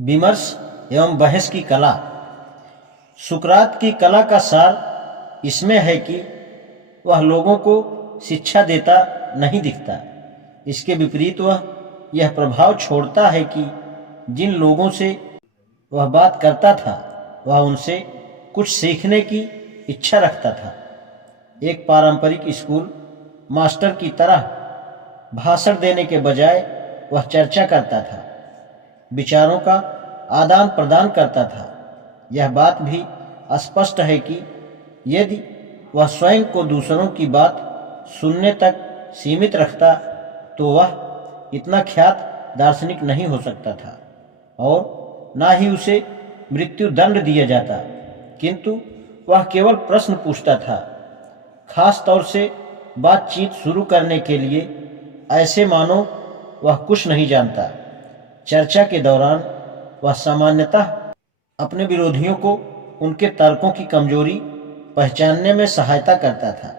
विमर्श एवं बहस की कला। सुकरात की कला का सार इसमें है कि वह लोगों को शिक्षा देता नहीं दिखता। इसके विपरीत वह यह प्रभाव छोड़ता है कि जिन लोगों से वह बात करता था वह उनसे कुछ सीखने की इच्छा रखता था। एक पारंपरिक स्कूल मास्टर की तरह भाषण देने के बजाय वह चर्चा करता था, विचारों का आदान प्रदान करता था। यह बात भी स्पष्ट है कि यदि वह स्वयं को दूसरों की बात सुनने तक सीमित रखता तो वह इतना ख्यात दार्शनिक नहीं हो सकता था और ना ही उसे मृत्यु दंड दिया जाता, किंतु वह केवल प्रश्न पूछता था, खास तौर से बातचीत शुरू करने के लिए ऐसे मानो वह कुछ नहीं जानता। चर्चा के दौरान वह सामान्यतः अपने विरोधियों को उनके तर्कों की कमजोरी पहचानने में सहायता करता था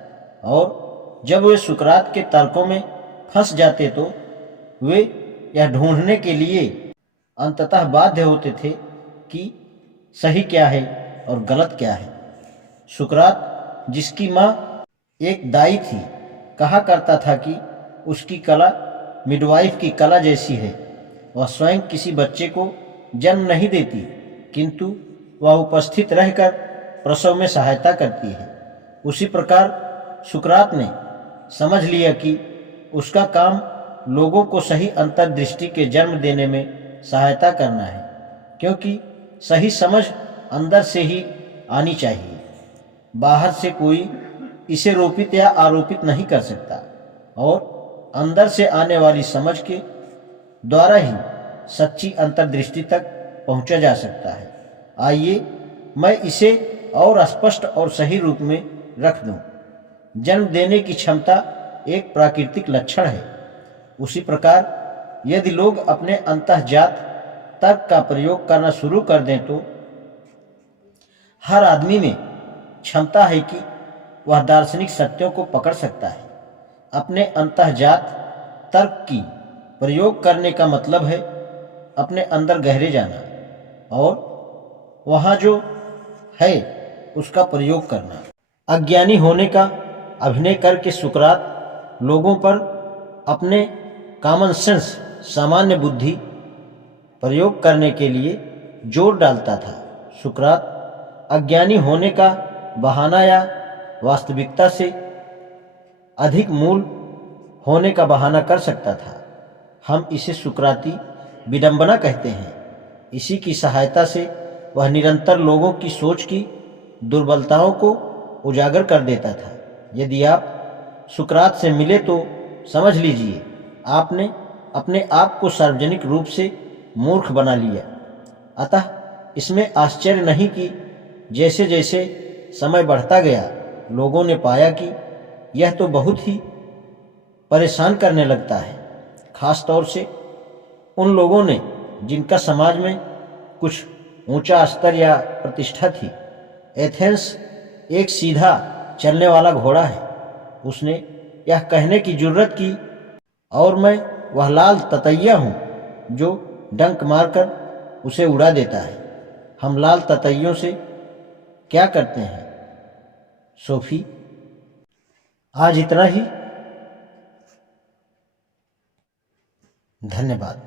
और जब वे सुकरात के तर्कों में फंस जाते तो वे यह ढूंढने के लिए अंततः बाध्य होते थे कि सही क्या है और गलत क्या है। सुकरात, जिसकी माँ एक दाई थी, कहा करता था कि उसकी कला मिडवाइफ की कला जैसी है। वह स्वयं किसी बच्चे को जन्म नहीं देती, किंतु वह उपस्थित रहकर प्रसव में सहायता करती है। उसी प्रकार सुकरात ने समझ लिया कि उसका काम लोगों को सही अंतर्दृष्टि के जन्म देने में सहायता करना है, क्योंकि सही समझ अंदर से ही आनी चाहिए। बाहर से कोई इसे रोपित या आरोपित नहीं कर सकता और अंदर से आने वाली समझ के द्वारा ही सच्ची अंतर्दृष्टि तक पहुंचा जा सकता है। आइए मैं इसे और स्पष्ट और सही रूप में रख दूं। जन्म देने की क्षमता एक प्राकृतिक लक्षण है। उसी प्रकार यदि लोग अपने अंतःजात तर्क का प्रयोग करना शुरू कर दें तो हर आदमी में क्षमता है कि वह दार्शनिक सत्यों को पकड़ सकता है। अपने अंतःजात तर्क की प्रयोग करने का मतलब है अपने अंदर गहरे जाना और वहाँ जो है उसका प्रयोग करना। अज्ञानी होने का अभिनय करके सुकरात लोगों पर अपने कॉमन सेंस, सामान्य बुद्धि प्रयोग करने के लिए जोर डालता था। सुकरात अज्ञानी होने का बहाना या वास्तविकता से अधिक मूल होने का बहाना कर सकता था। हम इसे सुकराती विडंबना कहते हैं। इसी की सहायता से वह निरंतर लोगों की सोच की दुर्बलताओं को उजागर कर देता था। यदि आप सुकरात से मिले तो समझ लीजिए आपने अपने आप को सार्वजनिक रूप से मूर्ख बना लिया। अतः इसमें आश्चर्य नहीं कि जैसे जैसे समय बढ़ता गया लोगों ने पाया कि यह तो बहुत ही परेशान करने लगता है, खास तौर से उन लोगों ने जिनका समाज में कुछ ऊंचा स्तर या प्रतिष्ठा थी। एथेंस एक सीधा चलने वाला घोड़ा है। उसने यह कहने की जुर्रत की, और मैं वह लाल ततैया हूँ जो डंक मारकर उसे उड़ा देता है। हम लाल ततैयों से क्या करते हैं सोफी? आज इतना ही। धन्यवाद।